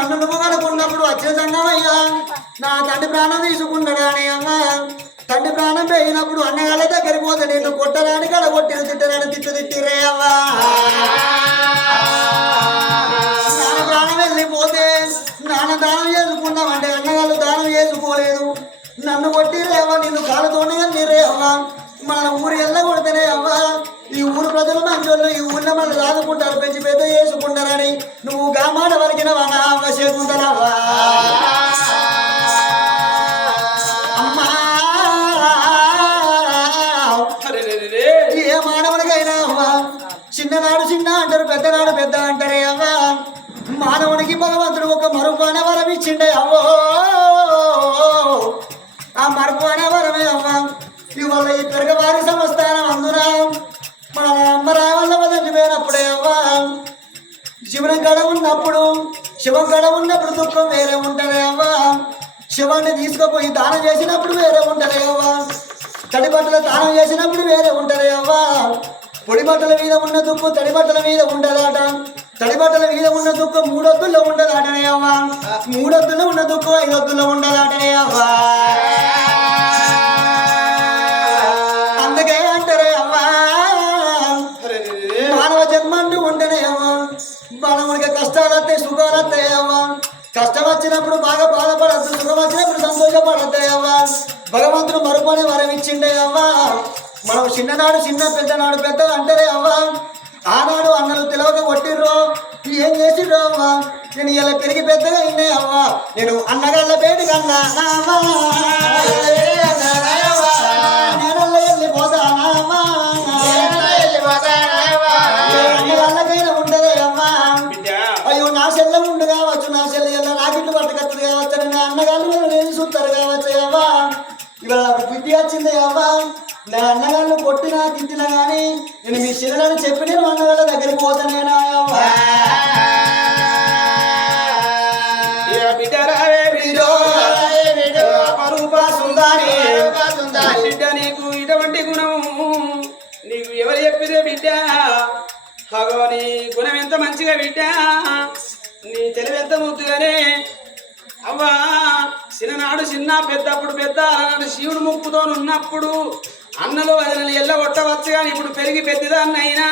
నన్ను నువ్వు కనుకున్నప్పుడు నా తండ్రి ప్రాణం తీసుకున్నాడు అని అమ్మ. తండ్రి ప్రాణం పోయినప్పుడు అన్నగాళ్ళ దగ్గరికి పోతే నేను కొట్టరాని కడ కొట్టిన తిట్టరాని తిట్టు తిట్టిరే అవ్వా నాన్న ప్రాణం వెళ్ళిపోతే నాన్న దానం చేసుకున్నామంటే అన్నగాళ్ళు దానం చేసుకోలేదు. నన్ను కొట్టిరేవా నిన్ను కాలుతోనే అవ్వ మన ఊరు ఎల్ల అవ్వ అవ్వా ఈ ఊరు ప్రజలు మంచోళ్ళు ఈ ఊళ్ళో మనం రాదుకుంటారు పెంచి పెద్ద చేసుకుంటారని భగవంతుడు ఒక మరుపాన వరం ఇచ్చిండే అవ్వో. ఆ మరుపాన వరమే అవ్వ. ఇవాళ ఈ పెరగవారి సంస్థానం అందున? మన అమ్మ రావల్ల వదిలిపోయినప్పుడే అవ్వ. శివుని గడ ఉన్నప్పుడు శివం గడ ఉన్నప్పుడు దుఃఖం వేరే ఉంటది అవ్వ. శివాన్ని తీసుకుపోయి దానం చేసినప్పుడు వేరే ఉంటది అవ్వ. తడి బట్టలు దానం చేసినప్పుడు వేరే ఉంటది అవ్వా. పొడి బట్టల మీద ఉన్న దుఃఖం తడి బట్టల మీద ఉండదాట తడి బట్టల మీద ఉన్న దుఃఖం మూడొద్దుల్లో ఉండదాటనే అవ్వా మూడొద్దులో ఉన్న దుఃఖం ఐదొద్దులో ఉండదాటనే అవ్వా అందుకే అంటారే అవ్వా. మానవ ఉంటేనే అవ్వా మానవునికి కష్టాలు వస్తాయి సుఖాలు వస్తాయి అవ్వా కష్టం వచ్చినప్పుడు బాగా బాధపడద్దు సుఖం వచ్చినప్పుడు సంతోషపడద్దు అవ్వా భగవంతుడు మరుపని వరం ఇచ్చిండే అవ్వా మనం చిన్ననాడు చిన్న పెద్దనాడు పెద్ద అంటారే అవ్వా ఆనాడు అన్నలు తెలియక కొట్టిర్రో? ఏం చేసిర్రో అవ్వా? నేను ఇలా పెరిగి పెద్దగా అయినా అవ్వా. నేను అన్నగాళ్ళ పేటి కన్నా. నా అన్నగాళ్ళు కొట్టినా తిట్టినా కానీ నేను మీ శిలని చెప్పి నేను అన్నగాళ్ళ దగ్గరికి పోతానేనా? ఇక బిడ్డ? నీకు ఇటువంటి గుణము. నీకు ఎవరు చెప్పిరే బిడ్డ? అగో నీ గుణం ఎంత మంచిగా బిడ్డ? నీ తెలివి ఎంత ముద్దుగానే? అవ్వా చిన్ననాడు చిన్న పెద్దప్పుడు పెద్ద శివుడు ముక్కుతో ఉన్నప్పుడు అన్నలు వదనలు ఎల్ల కొట్టవచ్చు కానీ ఇప్పుడు పెరిగి పెద్దదాన్నైనా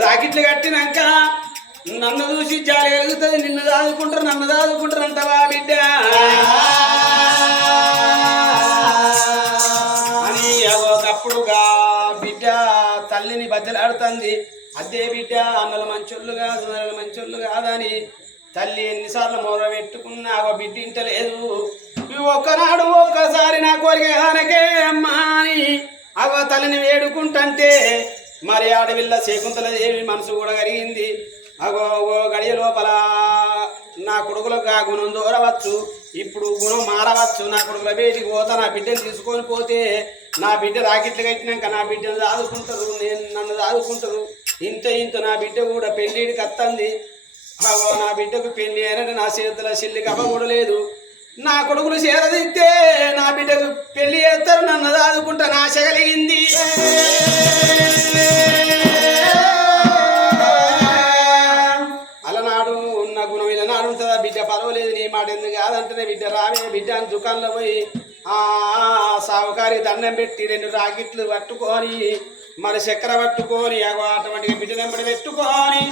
రాకెట్లు కట్టినాక నన్ను చూసి జాలి కలుగుతుంది నిన్ను దాదుకుంటారు నన్ను దాదుకుంటారు అంటవా బిడ్డ? అని ఒకప్పుడుగా బిడ్డ తల్లిని బద్దలాడుతుంది. అదే బిడ్డ అన్నలు మంచోళ్ళు కాదు మంచోళ్ళు కాదని తల్లి ఎన్నిసార్లు మూర పెట్టుకున్నా ఒక బిడ్డ ఇంటలేదు ఒక్కనాడు ఒక్కసారి నా కోరిక కానకే అమ్మా అని అవతలని తల్లిని వేడుకుంటంటే మరి ఆడవిల్ల శకుంతల దేవి మనసు కూడా కరిగింది. అగో గడియ లోపల నా కొడుకులకు ఆ గుణం దూరవచ్చు. ఇప్పుడు గుణం మారవచ్చు. నా కొడుకుల బయటికి పోతా నా బిడ్డను తీసుకొని పోతే నా బిడ్డ రాకెట్లు కట్టినాక నా బిడ్డను దాదుకుంటారు. నేను నన్ను దాదుకుంటారు. ఇంత ఇంత నా బిడ్డ కూడా పెళ్ళిడికి అత్తంది. అగో నా బిడ్డకు పెళ్ళి అయినట్టు నా చేతుల సిల్లికి అవ్వకూడలేదు లేదు. నా కొడుకులు చేరదిస్తే నా బిడ్డకు పెళ్ళి చేస్తారు నన్ను దాదుకుంటా నా కలిగింది. అలనాడు ఉన్న గుణం ఇలనాడు ఉంటుందా బిడ్డ పర్వాలేదు నీ మాట ఎందుకు కాదంటేనే బిడ్డ రావే. బిడ్డ అని దుకాణంలో పోయి ఆ సావుకారి దండం పెట్టి రెండు రాకెట్లు పట్టుకొని మరి చక్కెర పట్టుకొని అటువంటి బిడ్డ నెంబడి పెట్టుకొని.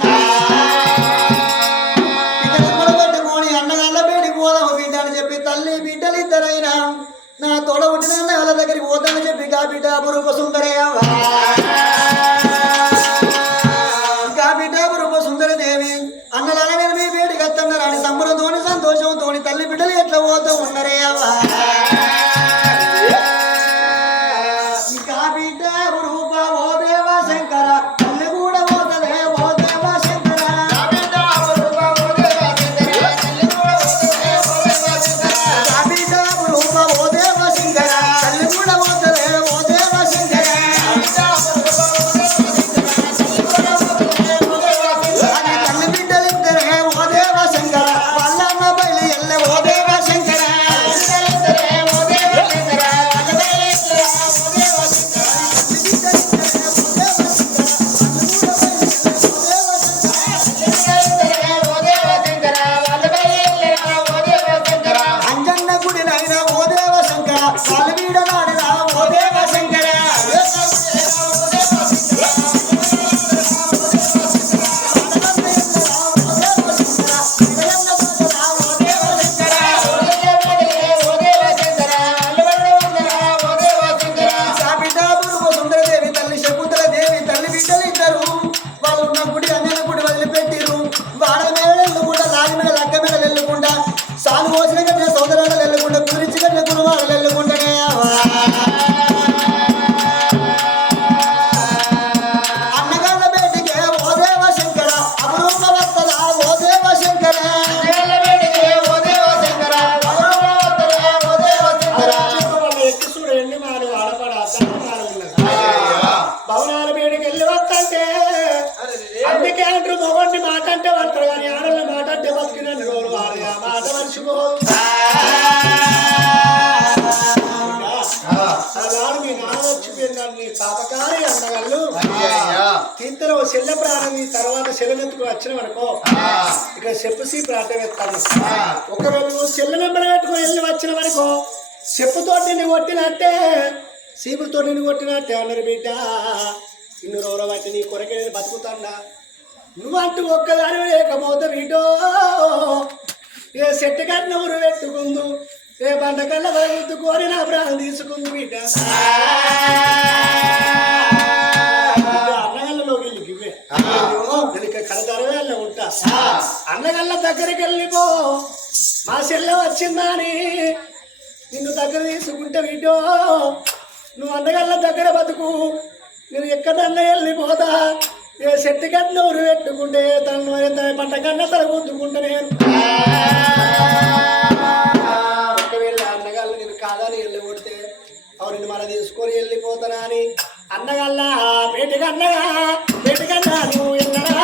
బిడ్డలు నా తోడ పుట్టిన అన్నగాళ్ళ దగ్గరికి పోతామని చెప్పి గా బిడ్డ పురుగు సుందరే మాట మర్చిపో అలాడు మీ నాన్న వచ్చిపోయిందని నీ పాపకారి అన్నగాళ్ళు తీర్థలో చెల్ల ప్రాణం ఈ తర్వాత చెల్లెనెత్తుకు వచ్చిన అనుకో. ఇక చెప్పుసి ప్రాంతం ఎత్తాను ఒకవేళ నువ్వు చెల్ల నెంబర్ పెట్టుకుని వెళ్ళి వచ్చిన వరకు చెప్పుతో నిన్ను కొట్టినట్టే సీపులతో నిన్ను కొట్టినట్టే అన్నారు బిడ్డ. ఇన్ని రోజులు బట్టి నీ కొరకే నేను బతుకుతాడా. నువ్వంటూ ఒక్కదాని లేకపోతే బిడ్డో. ఏ ఊరు పెట్టుకుందు. ఏ బండ కళ్ళ కోరి నా ప్రాణం తీసుకుంది బిడ్డ. అన్నగల్లలో వీళ్ళకి ఇవే కడతరవేళ్ళ ఉంటా. అన్నగల్ల దగ్గరికి వెళ్ళిపో మా చెల్లె వచ్చిందని. నిన్ను దగ్గర తీసుకుంటే వీటో నువ్వు అన్నగల్ల దగ్గర బతుకు. నేను ఎక్కడన్నా వెళ్ళిపోతా ఏ చెట్టు కన్నా ఊరు పెట్టుకుంటే తను పంట కన్నా తల గుద్దుకుంటా నేను ఒకవేళ అన్నగాళ్ళు నేను కాదని వెళ్ళి కొడితే అవును మన తీసుకొని వెళ్ళిపోతానా అని? అన్నగల్లా పేటికన్నగా పేటికన్నా నువ్వు వెళ్ళరా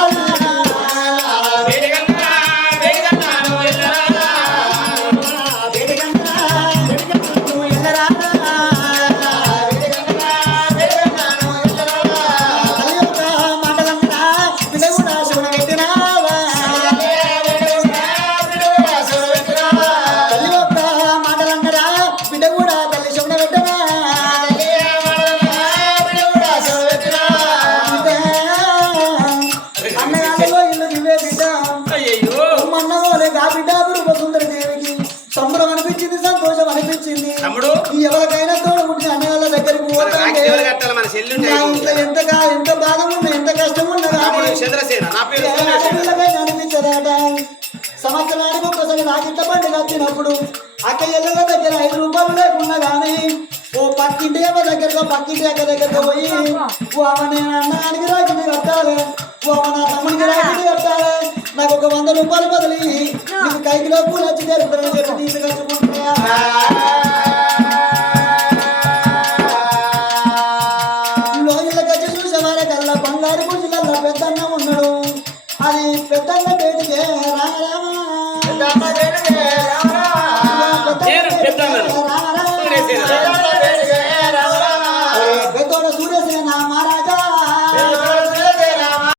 చంద్రసేన నా పేరు ఏ చంద్రసేన ఆడపిల్లకైనా అనిపించదాట సంవత్సరానికి ఒక్కసారి నాకింత పండుగ వచ్చినప్పుడు అక్క ఎల్లల దగ్గర ఐదు రూపాయలు లేకున్నా కానీ ఓ పక్కింటి అమ్మ దగ్గరకు పక్కింటి అక్క దగ్గరకు పోయి ఓ అమ్మ నేను అన్నానికి రాకింది కట్టాలి. ఓ అమ్మ నా తమ్ముడికి రాకింది కట్టాలి. నాకు ఒక వంద రూపాయలు బదిలి. నీకు కైకిలో పూలు వచ్చి చెప్పి తీసుకొచ్చుకుంటున్నా కల్లా బంగారు గుడిసెలల్లో పెద్దన్న ఉన్నాడు. అది పెద్దన్న బయటికే రామరామా నేను